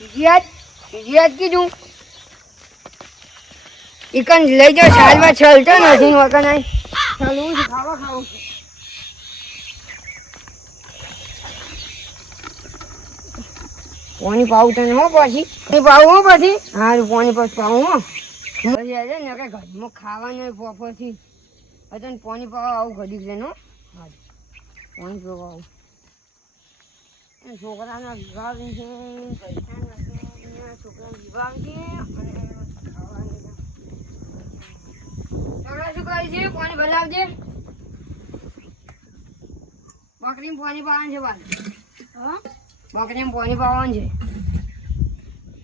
જીયાત જીયાત કીધું. ઈકન લઈ જાઓ ચાલવા છલતો નથી ને વગર નહીં. ચાલવું ખાવા ખાવું પોની પાવું તને હો પછી. પાણી પાવું હો પછી? હા પોની પછી પાવું હો. પછી આજે ને કે ઘરમાં ખાવાનું પોપરથી. તને પોની પાવા આવું ઘડી છે નો હારું પાણી પીવા આવું. એ છોકરાના વિભાગ છે પૈસા છોકરાના વિવાહ છે અને છે. છોકરા છે પાણી ભરાવજે બકરીને પાણી પાવાનું છે બાદ હા બકરીને પાણી પાવાનું છે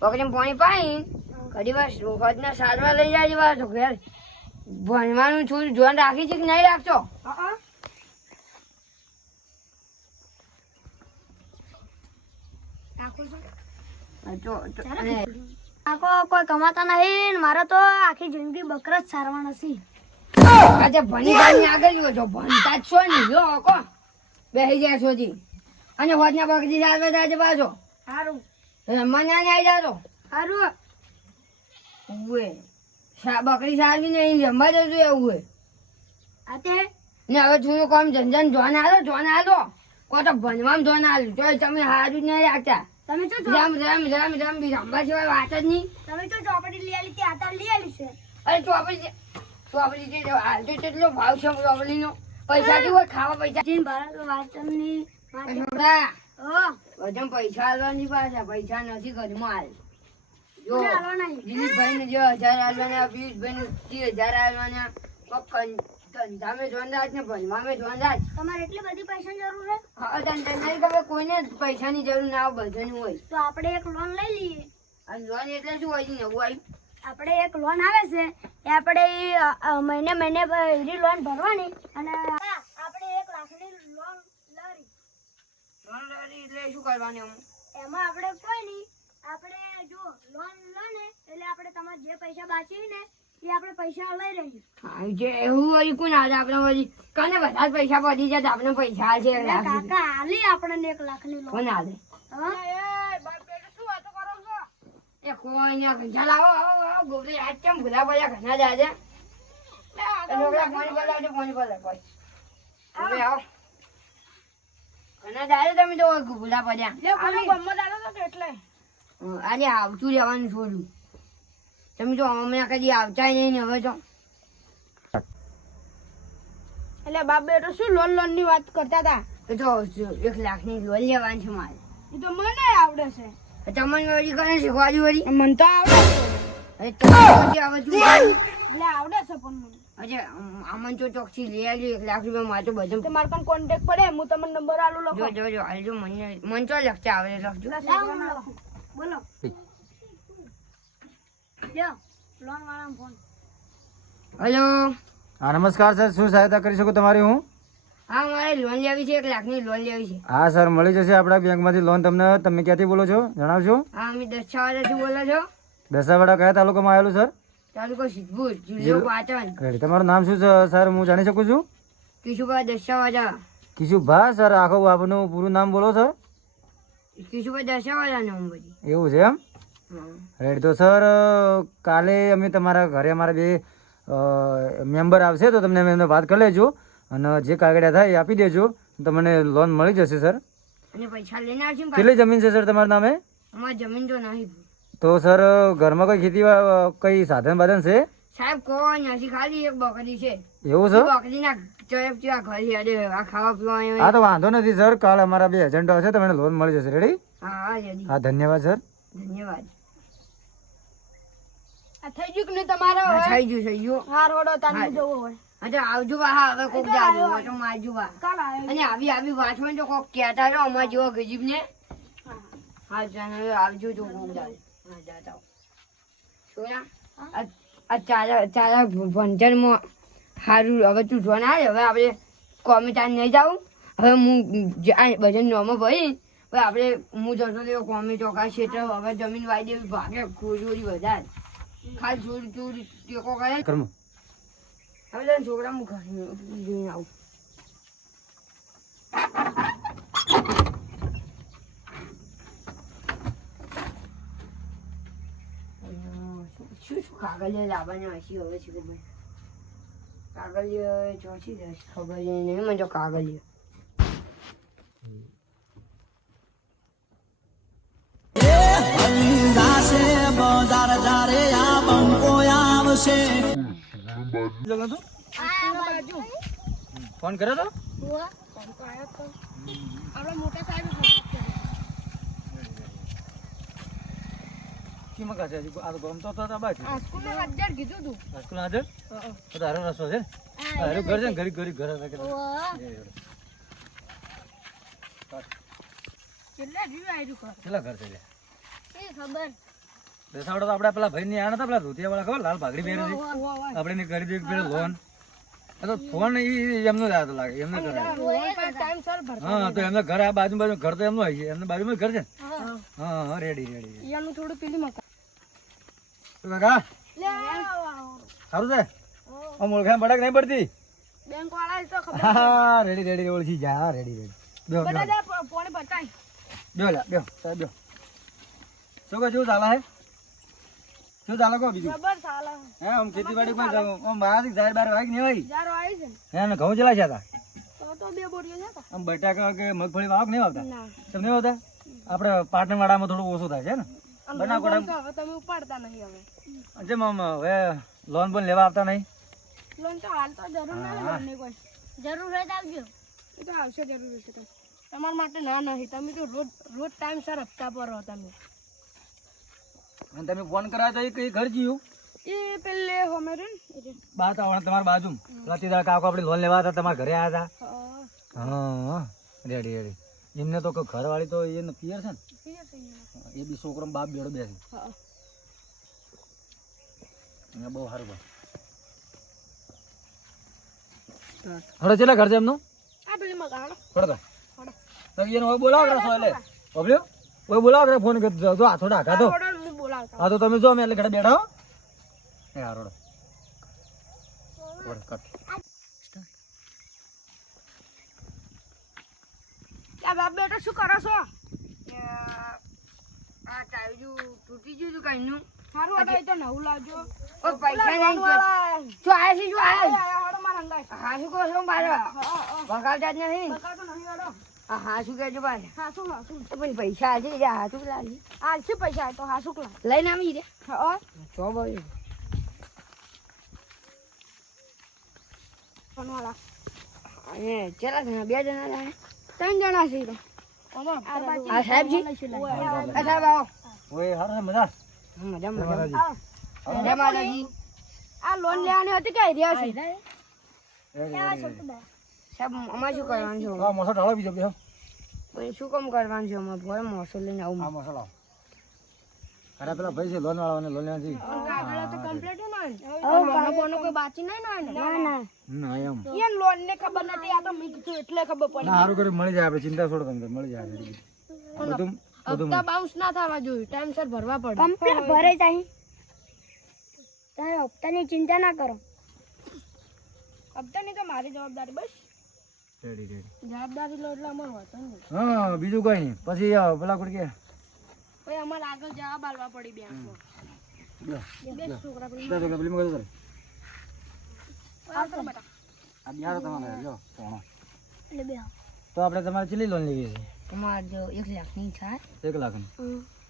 બકરીને પાણી પાઈ ઘડી વાર રોજના સારવાર લઈ જાય પાછો ઘેર ભણવાનું છું જોન રાખી છે કે નહીં રાખશો હા રાખું છું આખો કોઈ કમાતા નહીં મારે તો આખી જિંદગી બકરા જ સારવાના છે. આજે ભણી ભણી આગળ જો છો ભણતા જ છો ને જો કો બેસી જાય સુધી અને હોજના ચાલવા જાય છે પાછો. સારું રમવાના ને આવી જાતો સારું ઉવે. બકરી સારવી નહીં રમવા જતું એવું હે આ ને હવે થોડું કામ જન જોન આલો જોન આલો. કો તો ભણવામાં જોન આલો. તો તમે હારું જ નહીં રાખતા. તમે તો રમ રમ રમ રમ બી રમવા સિવાય વાત જ નહીં. તમે તો ચોપડી લઈ આલી ત્યાં તાર લઈ આલી છે? અરે ચોપડી ચોપડી જે હાલ તો કેટલો ભાવ છે ચોપડીનો. પૈસા હોય ખાવા પૈસા? ચીન ભારત વાત માટે છોકરા પૈસા હાલવાની પાછા. પૈસા નથી ઘરમાં હાલ. જો દિલીપભાઈ ને જે હજાર આલવાના પિયુષભાઈ ને ત્રીસ હજાર આલવાના ધંધામે જોનદાસ ને ભણવામે જોનદાસ તમારે એટલી બધી પૈસાની જરૂર છે? હા તને તને કોઈને પૈસાની જરૂર ના બધાની હોય. તો આપણે એક લોન લઈ લઈએ. અને લોન એટલે શું હોય છે નવું આવ્યું. આપણે એક લોન આવે છે એ આપણે મહિને મહિને એની લોન ભરવાની અને આપણે એક લાખની લોન લઈ. લોન લેવાની એટલે શું કરવાની અમુક એમાં આપણે કોઈ નહીં આપણે જો લોન લો ને એટલે આપણે તમારે જે પૈસા બાકી ને એ આપણે પૈસા લઈ રહીએ હા, જે એવું હોય કોણ હાલે આપણે વળી કને બધા પૈસા પડી જાય આપણે પૈસા હાલશે એક એટલે લાખ રૂપિયા. કાકા હાલી આપણને એક લાખની લોન કોણ હાલે એ કોઈ ને ઘંટા લાવો આવો આવો ગોબરી આજ કેમ ભૂલા પડ્યા ઘણા હવે આવો. ઘણા તમે તો આવતું રહેવાનું છોડ્યું તમે હમણાં કદી આવતા નહીં ને હવે તો એટલે બાબે તો શું લોન લોનની વાત કરતા હતા એ તો એક લાખની લોન લેવાની છે મારે. એ તો મને આવડે છે. તમને વળી કરે શીખવાડી વળી. મને તો આવડે તું એટલે આવડે છે પણ મને. અરે આમન તો ચોકસી લઈ આજે એક લાખ રૂપિયા મારે તો બધું. તો પણ કોન્ટેક્ટ પડે હું તમને નંબર આલું જો જો જો હાલજો મને મન તો લખતા આવડે લખજો. બોલો. હલો. હા નમસ્કાર સર. શું સહાયતા કરી શકું તમારી હું? હા મારે લોન લેવી છે એક લાખની લોન લેવી છે. હા સર મળી જશે આપણા બેંકમાંથી લોન તમને. તમે ક્યાંથી બોલો છો? જણાવશો? હા અમે દસાવાડાથી બોલો છો. દસાવાડા કયા તાલુકામાં આવેલું સર? તાલુકો સિદ્ધપુર જિલ્લો પાટણ. તમારું નામ શું છે સર હું જાણી શકું છું? કિશુભાઈ દસાવાડા કિશુભા સર આખો આપનું પૂરું નામ બોલો સર. કિશુભાઈ દસાવાડા નામ બધી એવું છે એમ. રેડી તો સર કાલે અમે તમારા ઘરે અમારા બે મેમ્બર આવશે તો તમને અમે એમને વાત કરી લેજો અને જે કાગળિયા થાય એ આપી દેજો. તમને લોન મળી જશે સર. કેટલી જમીન છે સર તમારા નામે? જમીન તો નહીં. તો સર ઘરમાં કોઈ ખેતી કઈ સાધન બાધન છે? સાહેબ કોઈ નથી ખાલી એક બકરી છે. એવું સર? બકરીના ઘરે આ ખાવા પીવા હા તો વાંધો નથી સર. કાલ અમારા બે એજન્ટો હશે તમને લોન મળી જશે. રેડી હા હા ધન્યવાદ સર. ધન્યવાદ. થઈ ગયું કે નહીં તમારે થઈ ગયું થઈ ગયું. હા. તાનું જવું હોય અચ્છા આવજો બા હા હવે કોક જાજુ તો મારજો બા અને આવી આવી વાંચો ને તો કોક કહેતા રહો અમાર જેવો ગજીબ ને હા હવે આવજો જો કોક જાજુ. હા જાતા. સોના ચાલા ચાલા ભણતરમાં સારું હવે તું જોન ના હવે આપણે કોમેટા નહીં જાઉં. હવે હું બધા નોમો ભાઈ હવે આપણે હું જતો રહ્યો કોમી ચોકા ક્ષેત્ર હવે જમીન વાઈ દેવી ભાગે ખોજોરી વધારે. ખાલી જોઈ જોઈ ટેકો કરે. કર્મ. હવે જઈને છોકરા હું જોઈને આવું. શું શું કાગળ લાવવાના હશે હવે છે કાગળ ચોથી ખબર નહીં મને તો કાગળ કાગળિયા ફોન કર્યો તો? મોટા સાહેબ કેમાં આ તો ગમતો તો કીધું તું. સ્કૂલ હાજર? તો તારો રસ્તો છે હારું ઘર છે ને ઘડી ઘર કેટલા જીવ આવ્યું કર કેટલા ઘર છે ખબર? બેસાડો તો આપણે પેલા ભાઈ ની હતા પેલા ધોતિયા વાળા ખબર લાલ ભાગડી પહેરે છે આપણે એને કરી પેલો લોન. તો ફોન એમનો જ લાગે એમને હા તો એમને ઘર આ બાજુ બાજુ ઘર તો એમનું હોય છે. એમને બાજુમાં ઘર છે ને? હા. હા રેડી રેડી એનું થોડું પેલી મકા કાકા? સારું છે? આમ બડક નહીં પડતી? બેંક વાળા તો ખબર હા રેડી રેડી ઓળખી જા હા રેડી રેડી બેહો બેહો બેહો બેહો શું કહો શું ચાલે હે શું ચાલે કો બીજું? ખબર ચાલે. હે આમ ખેતીવાડી માં જાવ આમ બહારથી ઝાડ બાર વાગ ને ભાઈ જાર આવી છે. હે ને ઘઉં ચલા છે તા? તો તો બે બોરીઓ છે તા. આમ બટાકા કે મગફળી વાવક નહીં વાવતા? ના. તમને નહીં આપણે પાટણ વાડામાં થોડું ઓછું થાય છે ને? બનાસકાંઠા- હવે તમે ઉપાડતા નહીં હવે. જેમ આમ હવે લોન બોન લેવા આવતા નહીં? લોન તો હાલ તો જરૂર ના હા. લોનની કોઈ. જરૂર હોય તો આવજો. એ તો આવશે જરૂર છે તો. તમારા માટે ના નહીં તમે તો રોજ રોજ ટાઈમ સર હપ્તા પર રહો તમે. અને તમે ફોન કરાયા તો એ કઈ ઘર જીયું? એ પેલે હોમેરન બાત આવવાના તમારા બાજુ. રાતી કાકો આપણે લોન લેવા હતા તમારા ઘરે આવ્યા હતા. હા. રેડી રેડી એમને તો ઘર ઘરવાળી તો એને પિયર છે ને? એ બી છોકરો બાપ બેડો બેસે. હા. બહુ સારું હડો ચેલા ઘર છે એમનું? આ પેલી મગાડો હડો. તો. એનો બોલાવો કરો એટલે. ઓબલ્યો ઓય બોલાવો કરે ફોન કરતો દો હાથો ડાકા તો. હું તો તમે જો અમે એટલે ઘરે બેઠા હો. એ હા રોડો રોડો કટ આ બાપ બેટા શું કરો છો? આ ટાયુ તૂટી ગયું હતું કઈ નું મારું એ તો નવું લાવજો. ઓ પૈસા નહીં જો આયા છે જો આયા હળો મારા. હા શું કહો છો મારો બગાડ જાત નહીં. બગાડ તો નહીં હળો. પૈસા આજે લાગી? આ પૈસા તો હા શું કલા લઈને આવી રે. હા તો ભાઈ. વાળા. અને ચેલા જણા? બે જણા લાયા ત્રણ જણા છે તો. આ સાહેબજી આ સાહેબ આવો. ઓય હારો છે મજા? મજા મજા. માતાજી. આ લોન લેવાની હતી કે રહ્યા છે? સાહેબ અમારે શું કરવાનું છે? હા મસો ઢાળો બીજો બે પછી શું કામ કરવાનું છે અમારે? ભલે મોસો લઈને આવું. હા મસો લાવો અરે પેલા ભાઈ છે લોન વાળાને લોન લેવાની છે કાગળ તો કમ્પ્લીટ ના કોનો કોઈ બાકી નહીં ને ના? ના ના. એમ. એ લોન ને ખબર નથી આ તો મેં કીધું એટલે ખબર પડી. ના હારું કરી મળી જાય આપણે ચિંતા છોડો તમને મળી જાય બધું બધું હપ્તા બાઉન્સ ના થવા જોઈએ ટાઈમસર ભરવા પડે. કમ્પ્લીટ ભરાઈ જાય. તમે હપ્તાની ચિંતા ના કરો. હપ્તાની તો મારી જવાબદારી બસ. રેડી રેડી જવાબદારી લો એટલે અમાર હોતો નહીં. હા બીજું કઈ નહીં. પછી પેલા કોણ કે? ભાઈ અમાર આગળ જવાબ આલવા પડી બેંકમાં બે બે છોકરા પેલી. મગજ કરે આ કરો બેટા. આ બિહારો તમારે જો પોણો. એટલે બે તો આપણે તમારે કેટલી લોન લેવી અમારે જો એક લાખની થાય છે. એક લાખની.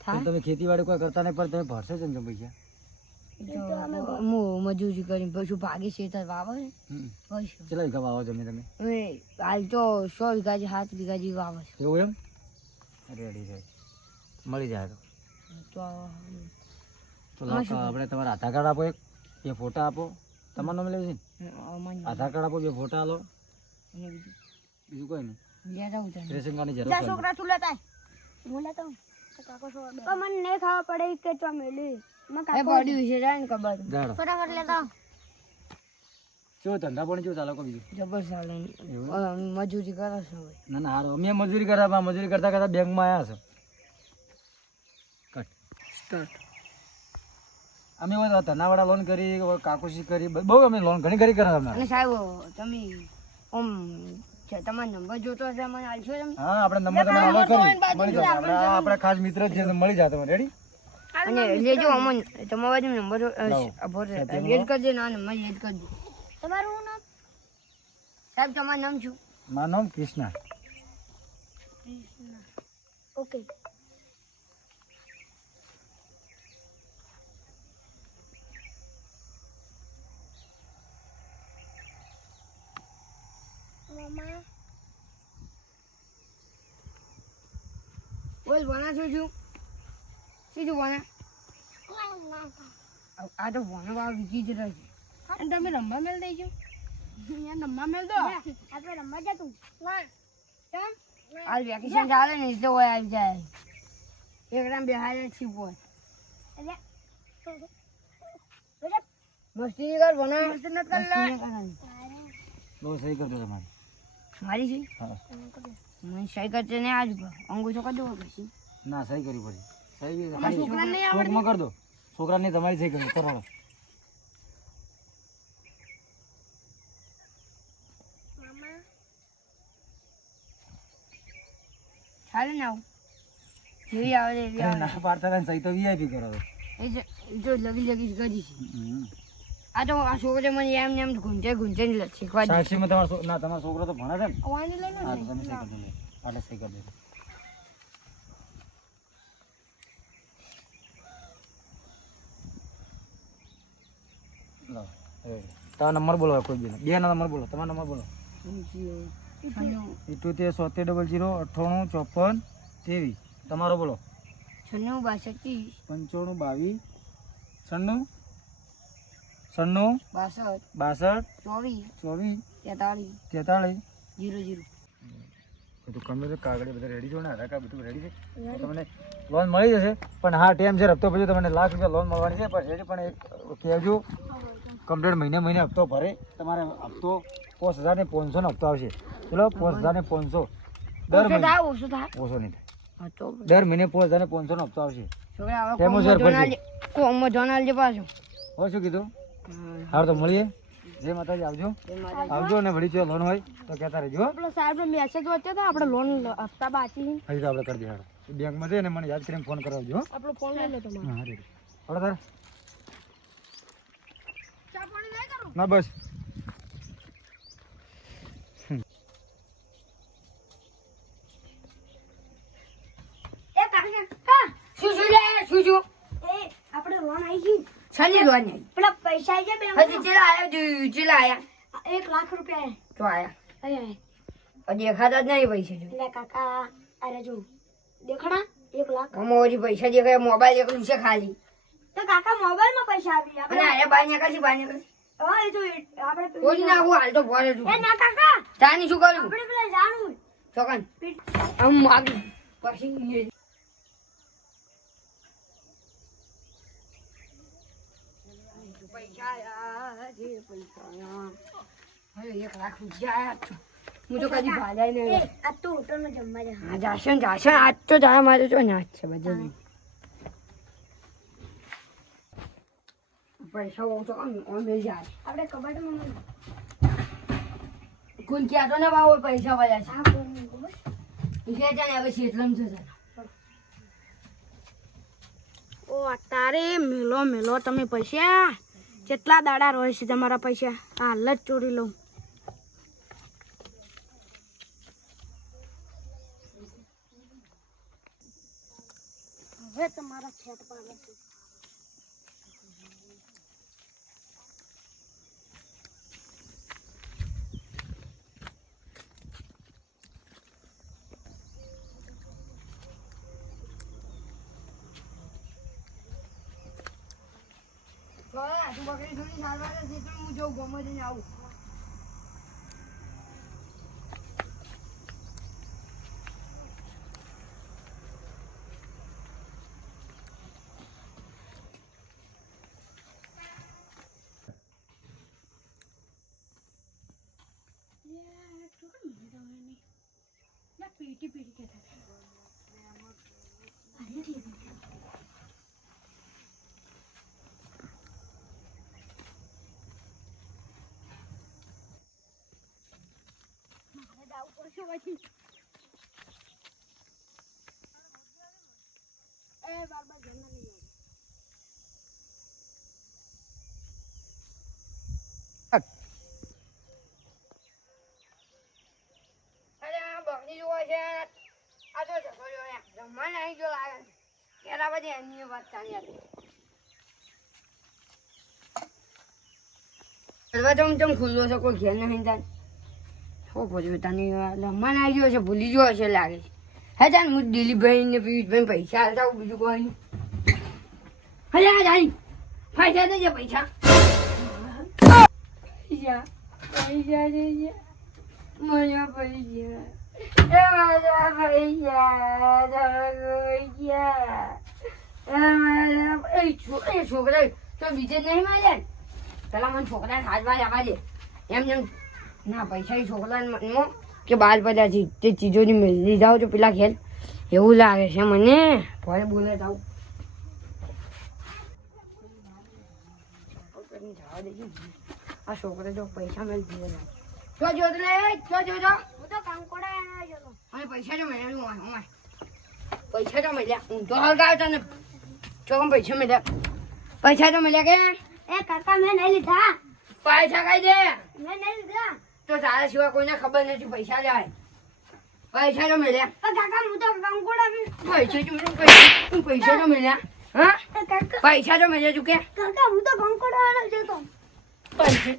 થાય તમે ખેતીવાડી કોઈ કરતા નહીં પણ તમે ભરશો જ ને પૈસા. હું મજૂરી કરીને પછી ભાગી છે વાવે ને? હમ. પછી કેટલા વીઘા વાવો જમીન તમે? હવે હાલ તો સો વીઘા જે સાત વીઘા જેવી વાવે છે. એવું એમ? રેડી રેડી મળી જાય તો. તો તો આપણે તમારા આધાર કાર્ડ આપો એક બે ફોટા આપો. તમારું નામ લેવું છે? આધાર કાર્ડ આપો બે ફોટા આલો. બીજું? બીજું કોઈ નહીં. રેશન કાર્ડની જરૂર છોકરા તું લેતા હું લેતો આવું. મને નહીં ખાવા પડે કે ચો મેલી એ પડ્યું છે જાય ને ખબર. ફટાફટ લેતા શું ધંધા પણ કેવું ચાલો બીજું? જબર ચાલે મજૂરી કરો છો ના ના હારું. અમે મજૂરી કર્યા મજૂરી કરતા કરતા બેંકમાં આવ્યા છે. કટ અમે ધનાવાડા લોન કરી કાકુશી કરી બહુ અમે લોન ઘણી ઘણી અમે સાહેબ તમે ઓમ તમારો નંબર જોતો હશે મને આલશો તમે? હા આપણે નંબર તમને આલો કરી. મળી જશે. આપણે આપણા ખાસ મિત્ર છે મળી જાય તમે રેડી અને લેજો અમન તમારો બાજુ નંબર. યાદ કરજો ના નંબર યાદ કરજો. તમારું નામ? સાહેબ તમારું નામ શું? મારું નામ કૃષ્ણા. ઓકે. મમ્મા બોલ ભણા છું છું શું છું આ તો ભણા વાળા વીજી જ રહે અને તમે રમવા મેળ દઈજો રમવા મેળ દો? આપણે રમવા જતું. કેમ? વેકેશન ચાલે ને એટલે હોય આવી જાય. એકદમ બેહાડે છીપ હોય. મસ્તી કર ભણા. મસ્તી નથી કરલા. બહુ સહી કરજો તમારે. મારી છે? હા. મને સહી કરશે ને આજ અંગૂઠો કરી દો પછી. ના સહી કરવી પડે ચોકમાં કરી દો. છોકરાને તમારી થઈ ગયું કરો ચાલે ને જેવી આવે છે આવે ના પાડતા ને સહી તો વીઆઈપી કરો એ જ- એ જો લગી લગી કરી છે. આ તો આ છોકરે મને એમ ને એમ ગુંજે ને શીખવા સાક્ષીમાં તમારો ના તમારો છોકરો તો ભણે છે ને? હા તમે સહી કરી દો આટલે સહી કરી દો તમારો નંબર બોલો કોઈ બી બે નંબર બોલો તમારો નંબર બોલો. ઇઠ્યોતેર સોતેર ડબલ જીરો અઠ્ઠાણું ચોપન ત્રેવીસ. તમારો બોલો. છન્નું બાસઠ પંચાણું બાવીસ. છન્નું? છન્નું? બાસઠ બાસઠ? ચોવીસ ચોવીસ? તેતાળીસ તેતાળીસ? Zero zero. બધું કમ્પ્યુટર કાગળ બધા રેડી છે ને? આધાર કાર્ડ બધું રેડી છે? તમને લોન મળી જશે પણ હા ટાઈમ છે હપ્તો પછી તમને લાખ રૂપિયા લોન મળવાની છે પણ એ પણ એક કહેજો. કમ્પ્લીટ મહિને મહિને હપ્તો ભરે. તમારે હપ્તો પાંચ હજાર ને પાંચસો નો હપ્તો આવશે. ચલો પાંચ હજાર ને પાંચસો. દર મહિને. ઓછો નહીં થાય. દર મહિને પાંચ હજાર ને પાંચસો નો હપ્તો આવશે. હોય શું કીધું? હાર તો મળીએ. જય માતાજી આવજો. આવજો ને વળી જો લોન હોય તો કહેતા રહેજો. સાહેબ મેસેજ વચ્ચે તો આપણે લોન હપ્તા બાકી હજી તો આપણે કરી દઈએ હારો બેંકમાં જઈને મને યાદ કરીને ફોન કરાવજો. આપણો ફોન લઈ લો તમારે. હા રેડી હળો તાર ના બસ. આપણે લોન આવી ગઈ. લોન? પેલા પૈસા આવી ગયા હજી ચેલા આયા ચેલા આયા? એક લાખ રૂપિયા તો આયા. દેખાતા જ નહીં પૈસા એટલે કાકા અરે જો દેખણા એક લાખ. અમારી પૈસા દેખાય મોબાઈલ એક છે ખાલી. તો કાકા મોબાઈલમાં પૈસા આવી આપણે આયા બાર નીકળશે બાર નીકળશે. હા એ તો આપણે કોઈ ભરે એ ના કાકા તાની શું કરું? આપણે પેલા જાણવું ચોકન. આમ માગી પછી એ- પૈસા આયા છે, પૈસા આયા. હવે એક લાખ રૂપિયા આયા જ છો. હું તો કદી ભાલાય નહીં આ તો હોટલમાં જમવા જા હા જાશે ને જાશે આજ તો જાય મારે તો ના છે બધું. પૈસા બહુ તો લઈ જાય. આપણે કબાટમાં કોઈ તો ને બાવો પૈસા વાળા છે. કે છે ને હવે શેતલમ છે. ઓ તારે મેલો મેલો તમે પૈસા. કેટલા દાડા રહે છે તમારા પૈસા. હાલ જ ચોરી લઉં. હવે તમારા ખેત પાડે છે. હા, બકરી થોડી સારવાર છે તો હું જઉં ગમે જઈને આવું પડશે પછી એ બાબા જમા નહીં પેલા બધી એની વાત ચાલી હતી તમે તમે ખુલ્લો છો, કોઈ ઘેર નહીં જાય. શું પૂછ્યું મન આવી ગયો છે, ભૂલી ગયો હશે લાગે હે તાન હું દિલીપભાઈ ને પૈસા હાલતા હું બીજું કોઈ નહીં. હલે આ જાણી પૈસા દેજે પૈસા. પૈસા પૈસા દેજે મને પૈસા. એ મારા પૈસા પૈસા. એ મારા એ છો- છોકરા, તો બીજે નહીં માર્યા પેલા મને છોકરાને હાથમાં આવવા દે. એમ જેમ ના પૈસા છોકરાને મનમાં કે બાર બધા છે તે ચીજોની મેળવી હોય તો પેલા ખેલ. એવું લાગે છે મને. ભલે બોલે જાઉં. આ છોકરા જો પૈસા મેળવી જો જો જો જો જો. હું તો કંકોડા એના અને પૈસા હું હું પૈસા તો મળ્યા હું તો હાલ ગાયો તને. ચોકમ પૈસા મળ્યા પૈસા તો મળ્યા કે? એ કાકા મેં નહીં લીધા. પૈસા કઈ દે. મેં નહીં લીધા. તો તારા સિવાય કોઈને ખબર નથી પૈસા લેવાય પૈસા તો મળ્યા એ કાકા હું તો કંકોડા બી પૈસા તો મળ્યા પૈસા પૈસા તો મળ્યા હા એ કાકા પૈસા તો મળ્યા તું કે કાકા હું તો કંકોડા એના જતો પૈસા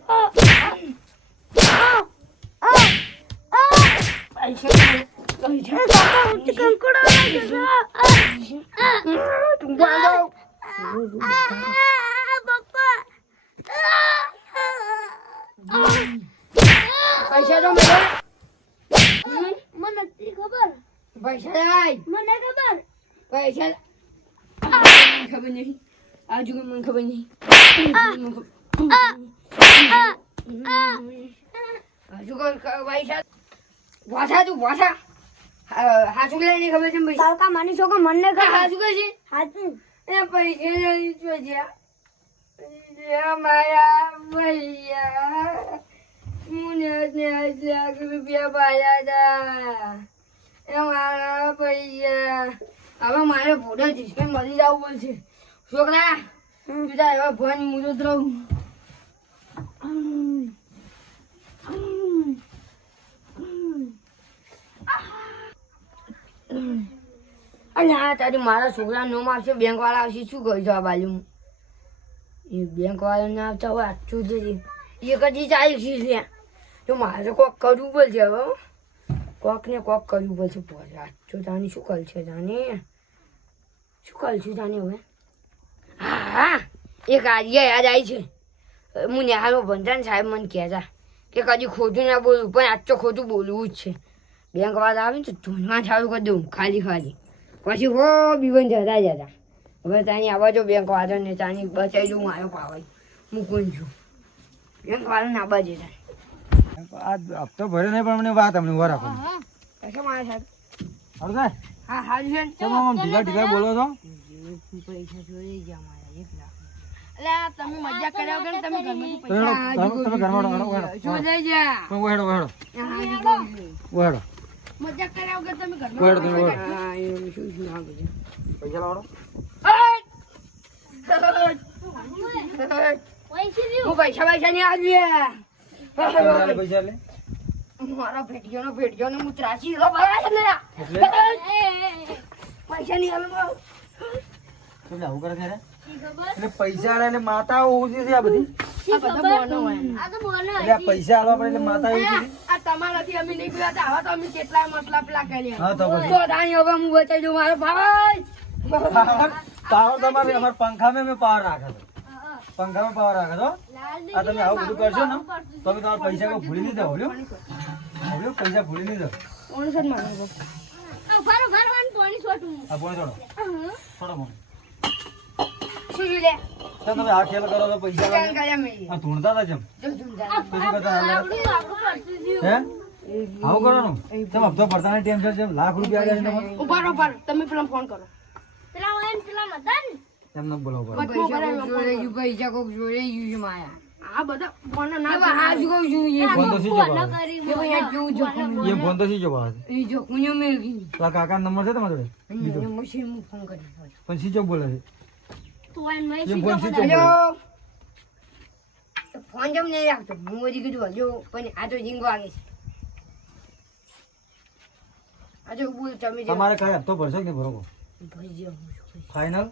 પૈસા તો મળ્યા. પૈસા તો મને નથી ખબર. પૈસા લાય. મને ખબર. પૈસા મને ખબર નહીં. આજુ કે મને ખબર નહીં. કે પૈસા વાસા તું વાસા. કે નહીં ખબર છે પૈસા કાકા માની છોકરો મને ખબર. હાસુ કે છે? હાચું. એ પૈસા નહીં ચોજ્યા મારા ભૈયા મને દસ લાખ રૂપિયા પાયા હતા એ મારા પૈસા. હવે મારે ફોટો જીસકે મળી જવું પડશે છોકરા તું જા એવા ભણ મુજબ રહું. અને હા તારી મારા છોકરા નો આવશે બેંક વાળા આવશે. શું કહી જવા બાજુ એ બેંક વાળા ના આવતા હોય આટલું જ એક જ ચાલીસ છે તો મારે કોક કરવું પડશે હવે કોક ને કોક કરવું પડશે. પોરે આટલું તાની શું કલ છે જાની? શું કરશું જાની હવે? હા, એક આર્યા યાદ આવી છે. હું નેહારો ભણતા ને સાહેબ મને કહેતા કે કદી ખોટું ના બોલવું પણ આજ તો ખોટું બોલવું જ છે. બેંક વાત આવે ને તો ધૂનમાં ચાલુ કરી દઉં, ખાલી ખાલી. પછી હો, બીવન જતા જતા. હવે તાની આવા જો બેંક વાળો ને તાની બચાવી દઉં, મારો પાવાય મૂકું છું? બેંક વાળો ના બાજે આ હપ્તો ભર્યો નહીં પણ મને વાત અમને ઊભા રાખો કશો સાહેબ હા હાલ છે ને. આમ ઢીલા ઢીલા બોલો છો. પૈસા ચોરી ગયા મારા એક લાખ. તમે મજાક કર્યા વગર તમે ઘરમાંથી તો તમે તમે ઘરમાં હેડો, હેડો, હેડો. ચોરી ગયા તમે હેડો, હેડો. હેડો. મજાક કર્યા વગર તમે ઘરમાં હેડો, તમે હેડો. હા એવું શું શું આ બધું પૈસા લાવો. હું પૈસા પૈસા નહીં આવ્યા પૈસા પૈસા લે. મારા ભેટિયો નો? નો હું ત્રાસી પૈસા કરે એટલે પૈસા આલે એટલે માતા ઓછી છે આ બધી? આ બધા બોનો હોય. આ તો બોલો એટલે પૈસા આલવા પડે એટલે માતા ઓછી આ તમારાથી અમે નહીં પીવા તો આવા તો અમે કેટલા મસલા પેલા હા તો તો હવે હું બચાઈ દઉં મારો ભાઈ. પાવર તમારે અમારે પંખામાં મેં પાર રાખે છે. પંખામાં પાવર રાખે તો? આ તમે આવું બધું કરશો ને તો અમે તમારા પૈસા કોઈ ભૂલી નહીં ભૂલ્યું? ભૂલ્યું? પૈસા ભૂલી નહીં ઓણસઠ પાણી છોટું. આ શું લે તો તમે આ ખેલ કરો તો પૈસા લાગે? આ ધૂણતા હતા જેમ? કરતા હે? આવું કરવાનું? તમે હપ્તો ભરતા ટેન્શન છે લાખ રૂપિયા આવ્યા છે ઊભા ઊભા તમે પેલા ફોન કરો. પેલા હોય પેલા મદન. એમ ન બોલાવો. પૈસા કોક જોડે છે માયા. આ બધા બોનો ના હવે હાજ કહું છું એ ફોન તો શી જવા કરી એ ભાઈ આ કેવું એ ફોન તો શી જવા એ જોખમ મેં કીધું પેલા કાકા નંબર છે તમારા જોડે? અહીંયા મશીન હું ફોન કરી પણ શી જોબ બોલે છે. તું એમ ફોન શી જોબ બોલે. ફોન જેમ નહીં રાખતો. હું હજી કીધું હજુ પણ આ તો જીંગો આગે છે. આ બોલ તમે તમારે કઈ હપ્તો ભરશો કે નહીં ભરો જે ફાઇનલ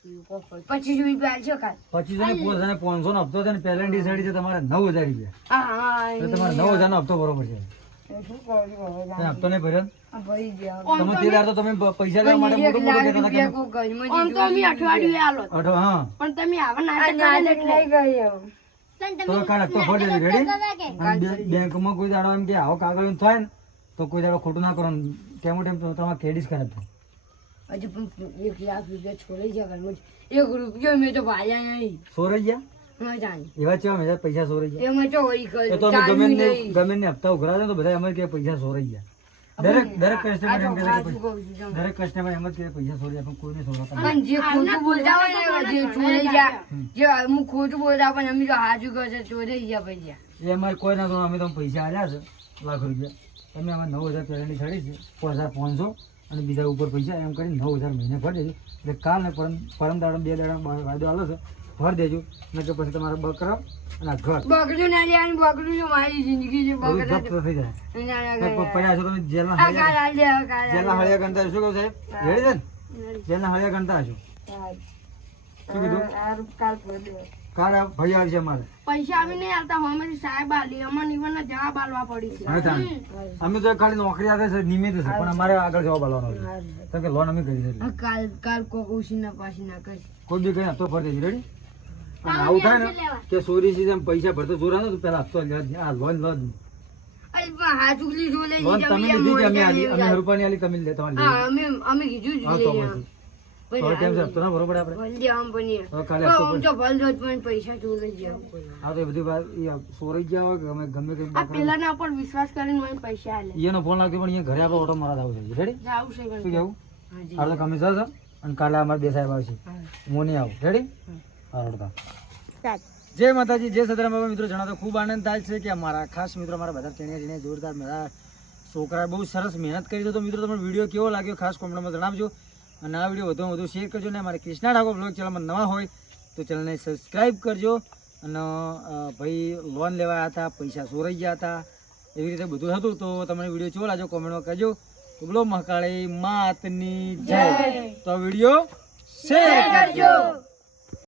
પચીસ રૂપિયા પચીસો ને પાંચસો નો હપ્તો છે ને પેલેન્ટી સાડી છે તમારે નવ હજાર રૂપિયા. હા હા એટલે તમારે નવ હજાર નો હપ્તો બરોબર છે. એ શું કરું હવે? તમે હપ્તો નહીં ભર્યો? ને? આ ભરી ગયા. તમે તે દાડે તો તમે પૈસા લેવા માટે એક મોટું મોટું હતા રૂપિયા કોઈ ઘરમાં આમ તો અમે અઠવાડિયું આલો. અઢો હા. પણ તમે આવા નાટક લઈ ગયો. તો કાલ હપ્તો ભરી દેજો રેડી? બેંકમાં કોઈ દાડો એમ કે આવો કાગળ થાય ને તો કોઈ દાડો ખોટું ના કરો કેમ ટેમો તમારે ક્રેડિટ ખરાબ થાય. હજુ પણ એક લાખ રૂપિયા છોડી ગયા ઘરમાં એક રૂપિયો મેં તો ભાલ્યા નહીં. સોરાઈ ગયા? એવા છે અમે પૈસા સોરાઈ ગયા. એમાં તો વળી કર્યું. તો અમે ગમે ને ગમે ને હપ્તા ઉઘરાવે તો બધા એમ કે પૈસા સોરાઈ ગયા. દરેક દરેક કસ્ટમર એમ કે. દરેક કસ્ટમર એમ જ કે પૈસા સોરી પણ કોઈને સોરાતા પણ જે ખોટું બોલતા હોય ને જે ચોરાઈ ગયા. જે અમુક ખોટું બોલતા પણ અમે તો હાજુ કહે છે ચોરાઈ ગયા પૈસા. એ અમારે કોઈ ના તો અમે તમે પૈસા આલ્યા છે લાખ રૂપિયા. તમે અમારે નવ હજાર પહેલાની છડી છે પાંચ હજાર પાંચસો. અને બીજા ઉપર પૈસા એમ કરીને નવ હજાર મહિને ભરી દેજો. એટલે કાલને પરમ પરમ દાડમ બે દાડા વાયદો આલો છે ભરી દેજો. ને કે પછી તમારે બકરા અને ઘર. બગડું ના અને બગડું મારી જિંદગી છે બધું જપ્ત થઈ જાય. પડ્યા છો તમે જેલના જેલના. હળિયા ગણતા શું કહું સાહેબ? રેડી છે ને? જેલના હળિયા ગણતા હશો? શું કીધું? કાલ ફોડ દે. કાલ આ ભાઈ પૈસા આવી નહીં આલતા અમે સાહેબ આલી અમને નિવન જવાબ આલવા પડી છે. અમે તો ખાલી નોકરી આવે છે નિમિત્ત છે પણ અમારે આગળ જવાબ આલવાનો છે. તો કે લોન અમે કરી છે. કાલ કાલ કોક ઉછી ના પાછી ના કઈ કોઈ બી કઈ હપ્તો દેજો રેડી આવું થાય ને કે સોરી છે પૈસા ભરતો જોરા તો પેલા હપ્તો આ લોન લોન તમે લીધી અમે મોટા આલી અમે રૂપિયાની આલી તમે લેતા અમે અમે કીધું જ તો તો ટાઈમ છે? હપ્તો ના બરોબર આપણે? ભલ દે આમ પણ એ. કાલે હપ્તો આમ તો ભલ જોત પણ પૈસા ચોરાઈ જાવ હા તો એ બધી વાત એ સોરી ગયા હોય કે અમે ગમે તે આ પેલાના ઉપર વિશ્વાસ કરીને મને પૈસા આલે. એનો ફોન લાગ્યો પણ અહીંયા ઘરે આપણે ઓટો મારા આવું છે રેડી જાવું છે શું કેવું. હાલ તો કમી જશો અને કાલે અમારે બે સાહેબ આવશે. હું. નહીં આવું. રેડી હા. રડતા જય માતાજી જય સદરામ બાબા. મિત્રો જણાવતો ખૂબ આનંદ થાય છે કે અમારા ખાસ મિત્રો અમારા બધા ચણિયા ચણિયા જોરદાર મારા છોકરાએ બહુ સરસ મહેનત કરી તો મિત્રો તમને વીડિયો કેવો લાગ્યો ખાસ કોમેન્ટમાં જણાવજો. અને આ વીડિયો વધુમાં વધુ શેર કરજો અને અમારે કૃષ્ણા ઠાકોર બ્લોગ ચેનલમાં નવા હોય તો ચેનલને સબસ્ક્રાઈબ કરજો. અને ભાઈ લોન લેવા હતા પૈસા સોરાઈ ગયા હતા એવી રીતે બધું હતું તો તમને વીડિયો કેવો લાજો કોમેન્ટમાં કહેજો. તો બોલો મહાકાળી માતની જય. તો વીડિયો શેર કરજો.